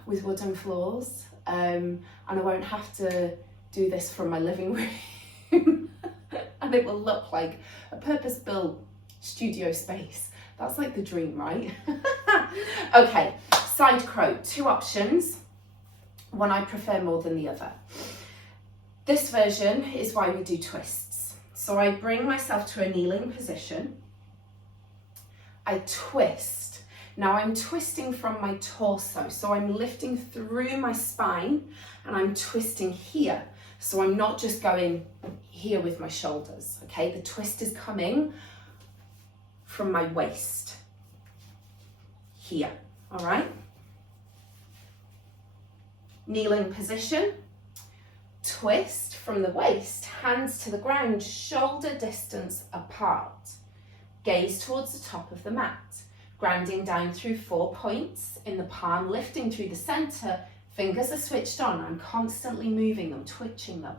with wooden floors, and I won't have to do this from my living room and it will look like a purpose-built studio space. That's like the dream, right? Okay, side crow, 2 options. One I prefer more than the other. This version is why we do twists. So I bring myself to a kneeling position. I twist. Now I'm twisting from my torso. So I'm lifting through my spine and I'm twisting here. So I'm not just going here with my shoulders, okay? The twist is coming from my waist, here, all right? Kneeling position, twist from the waist, hands to the ground, shoulder distance apart. Gaze towards the top of the mat, grounding down through 4 points in the palm, lifting through the center, fingers are switched on, I'm constantly moving them, twitching them.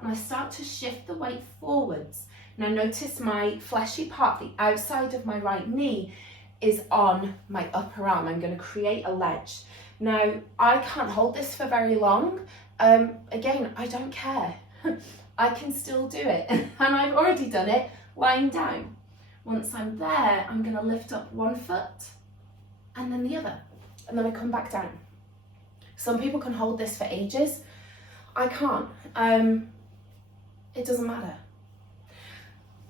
And I start to shift the weight forwards. Now notice my fleshy part, the outside of my right knee, is on my upper arm. I'm going to create a ledge. Now, I can't hold this for very long. Again, I don't care. I can still do it. And I've already done it lying down. Once I'm there, I'm going to lift up one foot and then the other. And then I come back down. Some people can hold this for ages. I can't. It doesn't matter.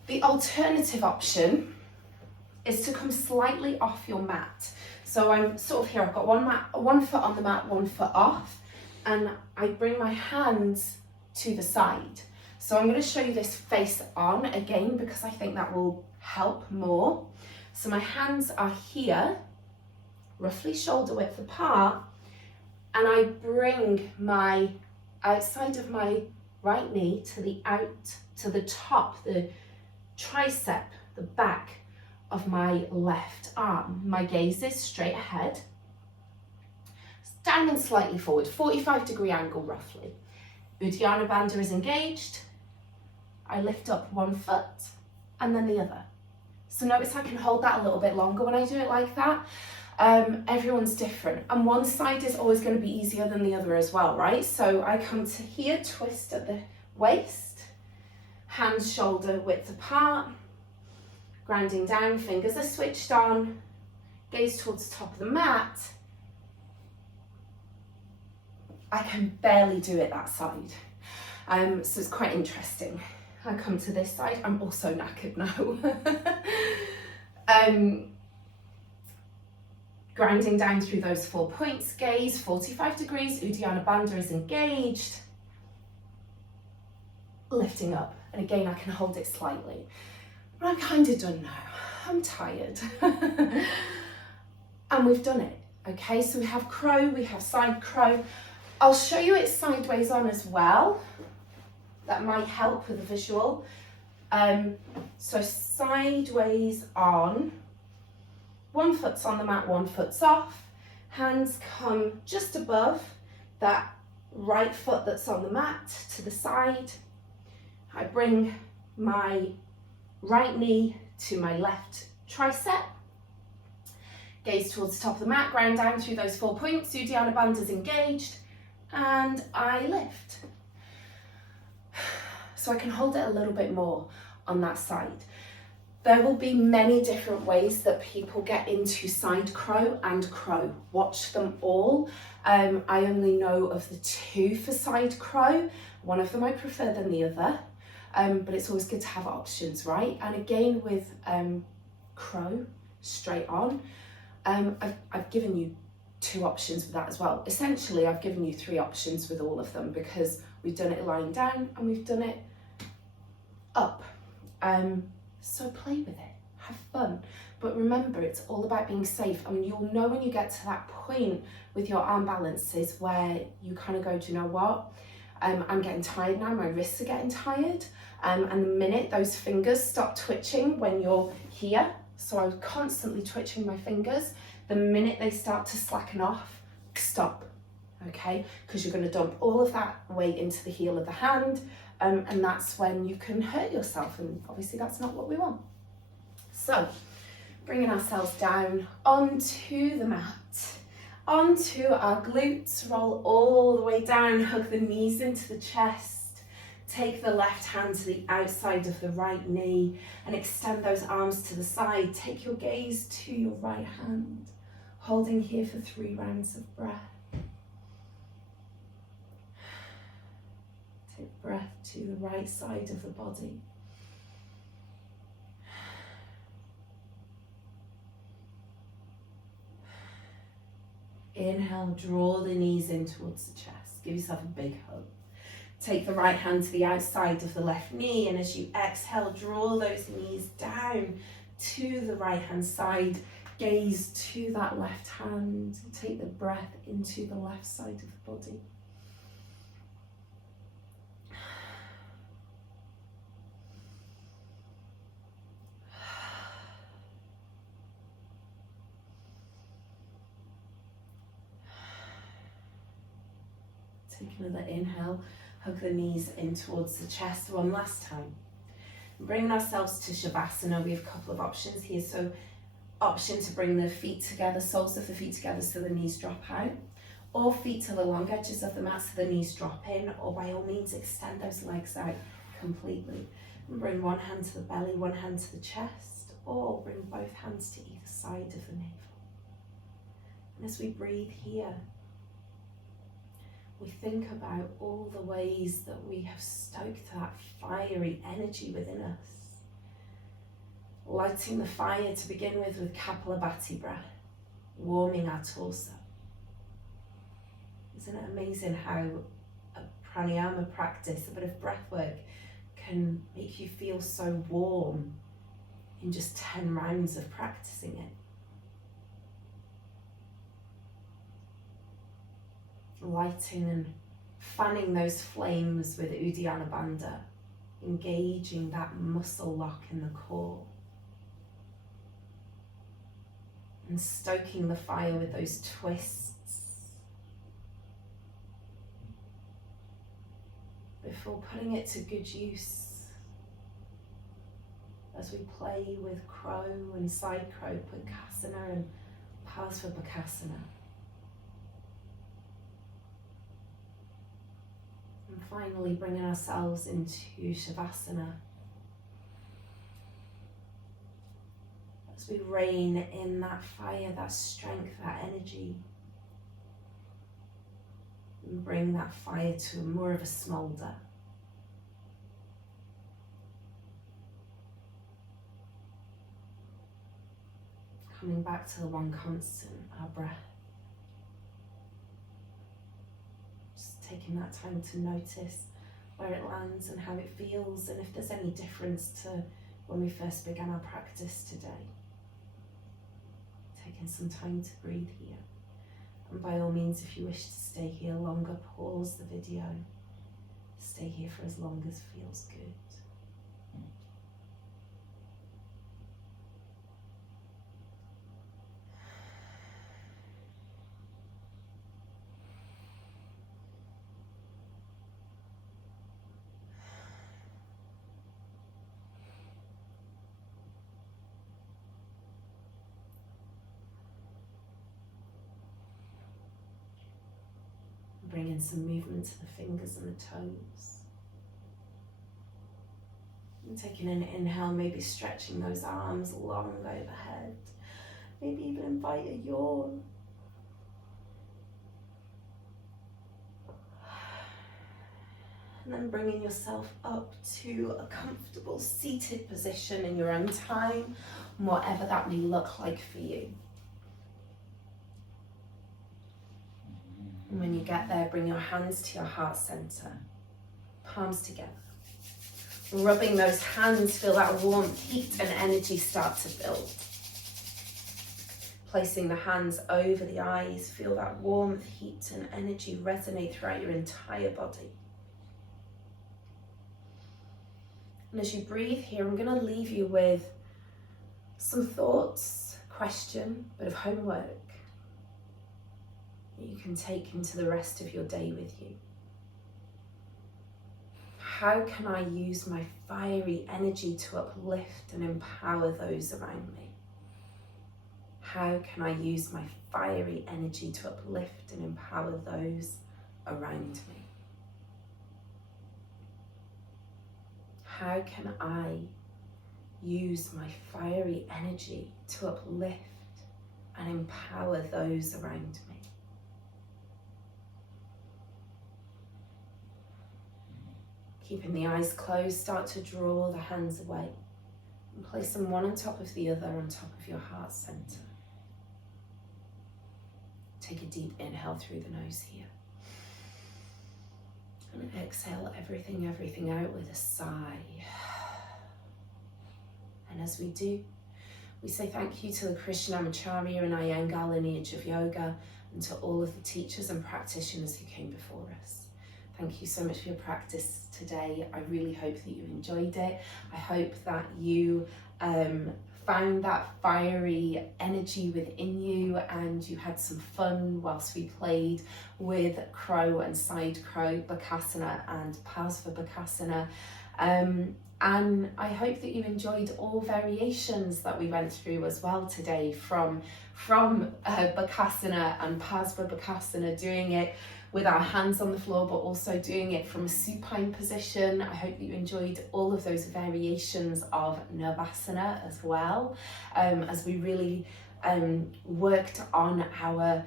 The alternative option is to come slightly off your mat. So I'm sort of here, I've got one foot on the mat, 1 foot off, and I bring my hands to the side. So I'm going to show you this face on again because I think that will help more. So my hands are here, roughly shoulder width apart, and I bring my outside of my right knee to the top, the tricep, the back of my left arm. My gaze is straight ahead, down and slightly forward, 45-degree angle roughly. Uddiyana Bandha is engaged. I lift up 1 foot and then the other. So notice I can hold that a little bit longer when I do it like that. Everyone's different, and one side is always going to be easier than the other as well, right? So I come to here, twist at the waist, hands shoulder width apart, grounding down, fingers are switched on, gaze towards the top of the mat. I can barely do it that side, so it's quite interesting. I come to this side, I'm also knackered now. Grounding down through those 4 points, gaze 45 degrees, Uddiyana Bandha is engaged. Lifting up, and again I can hold it slightly. But I'm kind of done now, I'm tired. And we've done it, okay? So we have crow, we have side crow. I'll show you it sideways on as well. That might help with the visual. So sideways on, 1 foot's on the mat, 1 foot's off. Hands come just above that right foot that's on the mat to the side. I bring my right knee to my left tricep. Gaze towards the top of the mat, ground down through those 4 points. Uddiyana Bandha is engaged, and I lift. So I can hold it a little bit more on that side. There will be many different ways that people get into side crow and crow. Watch them all. I only know of the 2 for side crow. One of them I prefer than the other, but it's always good to have options, right? And again with crow, straight on, I've given you 2 options with that as well. Essentially, I've given you 3 options with all of them because we've done it lying down and we've done it up. So play with it, have fun. But remember, it's all about being safe. I mean, you'll know when you get to that point with your arm balances where you kind of go, do you know what? I'm getting tired now, my wrists are getting tired. And the minute those fingers stop twitching when you're here, so I was constantly twitching my fingers, the minute they start to slacken off, stop, okay? Because you're going to dump all of that weight into the heel of the hand, and that's when you can hurt yourself, and obviously that's not what we want. So, bringing ourselves down onto the mat, onto our glutes, roll all the way down, hug the knees into the chest, take the left hand to the outside of the right knee and extend those arms to the side. Take your gaze to your right hand, holding here for 3 rounds of breath. Take breath to the right side of the body. Inhale, draw the knees in towards the chest. Give yourself a big hug. Take the right hand to the outside of the left knee, and as you exhale, draw those knees down to the right hand side. Gaze to that left hand. Take the breath into the left side of the body. Take another inhale, hug the knees in towards the chest one last time. Bringing ourselves to Shavasana, we have a couple of options here. So, option to bring the feet together, soles of the feet together so the knees drop out, or feet to the long edges of the mat so the knees drop in, or by all means extend those legs out completely. And bring one hand to the belly, one hand to the chest, or bring both hands to either side of the navel. And as we breathe here, we think about all the ways that we have stoked that fiery energy within us. Lighting the fire to begin with Kapalabhati breath, warming our torso. Isn't it amazing how a pranayama practice, a bit of breath work, can make you feel so warm in just 10 rounds of practicing it? Lighting and fanning those flames with Uddiyana Bandha, engaging that muscle lock in the core, and stoking the fire with those twists before putting it to good use as we play with crow and side crow, Pakasana and Parsva Pakasana. And finally bringing ourselves into Shavasana as we rein in that fire, that strength, that energy, and bring that fire to more of a smolder. Coming back to the one constant, our breath. Taking that time to notice where it lands and how it feels, and if there's any difference to when we first began our practice today. Taking some time to breathe here. And by all means, if you wish to stay here longer, pause the video. Stay here for as long as feels good. Bring in some movement to the fingers and the toes. And taking an inhale, maybe stretching those arms long overhead. Maybe even invite a yawn. And then bringing yourself up to a comfortable seated position in your own time, whatever that may look like for you. And when you get there, bring your hands to your heart center, palms together. Rubbing those hands, feel that warmth, heat and energy start to build. Placing the hands over the eyes, feel that warmth, heat and energy resonate throughout your entire body. And as you breathe here, I'm going to leave you with some thoughts, question, a bit of homework that you can take into the rest of your day with you. How can I use my fiery energy to uplift and empower those around me? How can I use my fiery energy to uplift and empower those around me? How can I use my fiery energy to uplift and empower those around me? Keeping the eyes closed, start to draw the hands away and place them one on top of the other on top of your heart center. Take a deep inhale through the nose here. And exhale everything out with a sigh. And as we do, we say thank you to the Krishnamacharya and Iyengar lineage of yoga, and to all of the teachers and practitioners who came before us. Thank you so much for your practice today. I really hope that you enjoyed it. I hope that you found that fiery energy within you and you had some fun whilst we played with crow and side crow, Bakasana and Parsva Bakasana. And I hope that you enjoyed all variations that we went through as well today, from Bakasana and Parsva Bakasana, doing it with our hands on the floor, but also doing it from a supine position. I hope that you enjoyed all of those variations of Navasana as well, as we really worked on our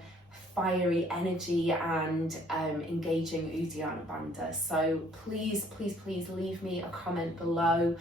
fiery energy and engaging Uddiyana Bandha. So please leave me a comment below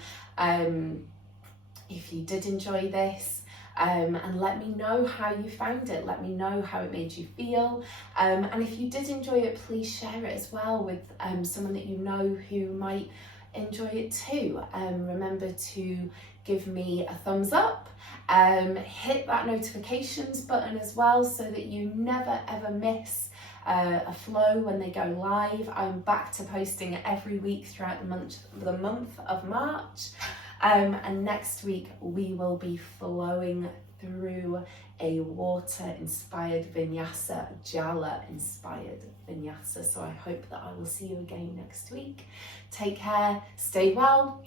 if you did enjoy this. And let me know how you found it. Let me know how it made you feel. And if you did enjoy it, please share it as well with someone that you know who might enjoy it too. Remember to give me a thumbs up. Hit that notifications button as well so that you never ever miss a flow when they go live. I'm back to posting every week throughout the month of March. And next week we will be flowing through a water-inspired vinyasa, Jala-inspired vinyasa. So I hope that I will see you again next week. Take care, stay well,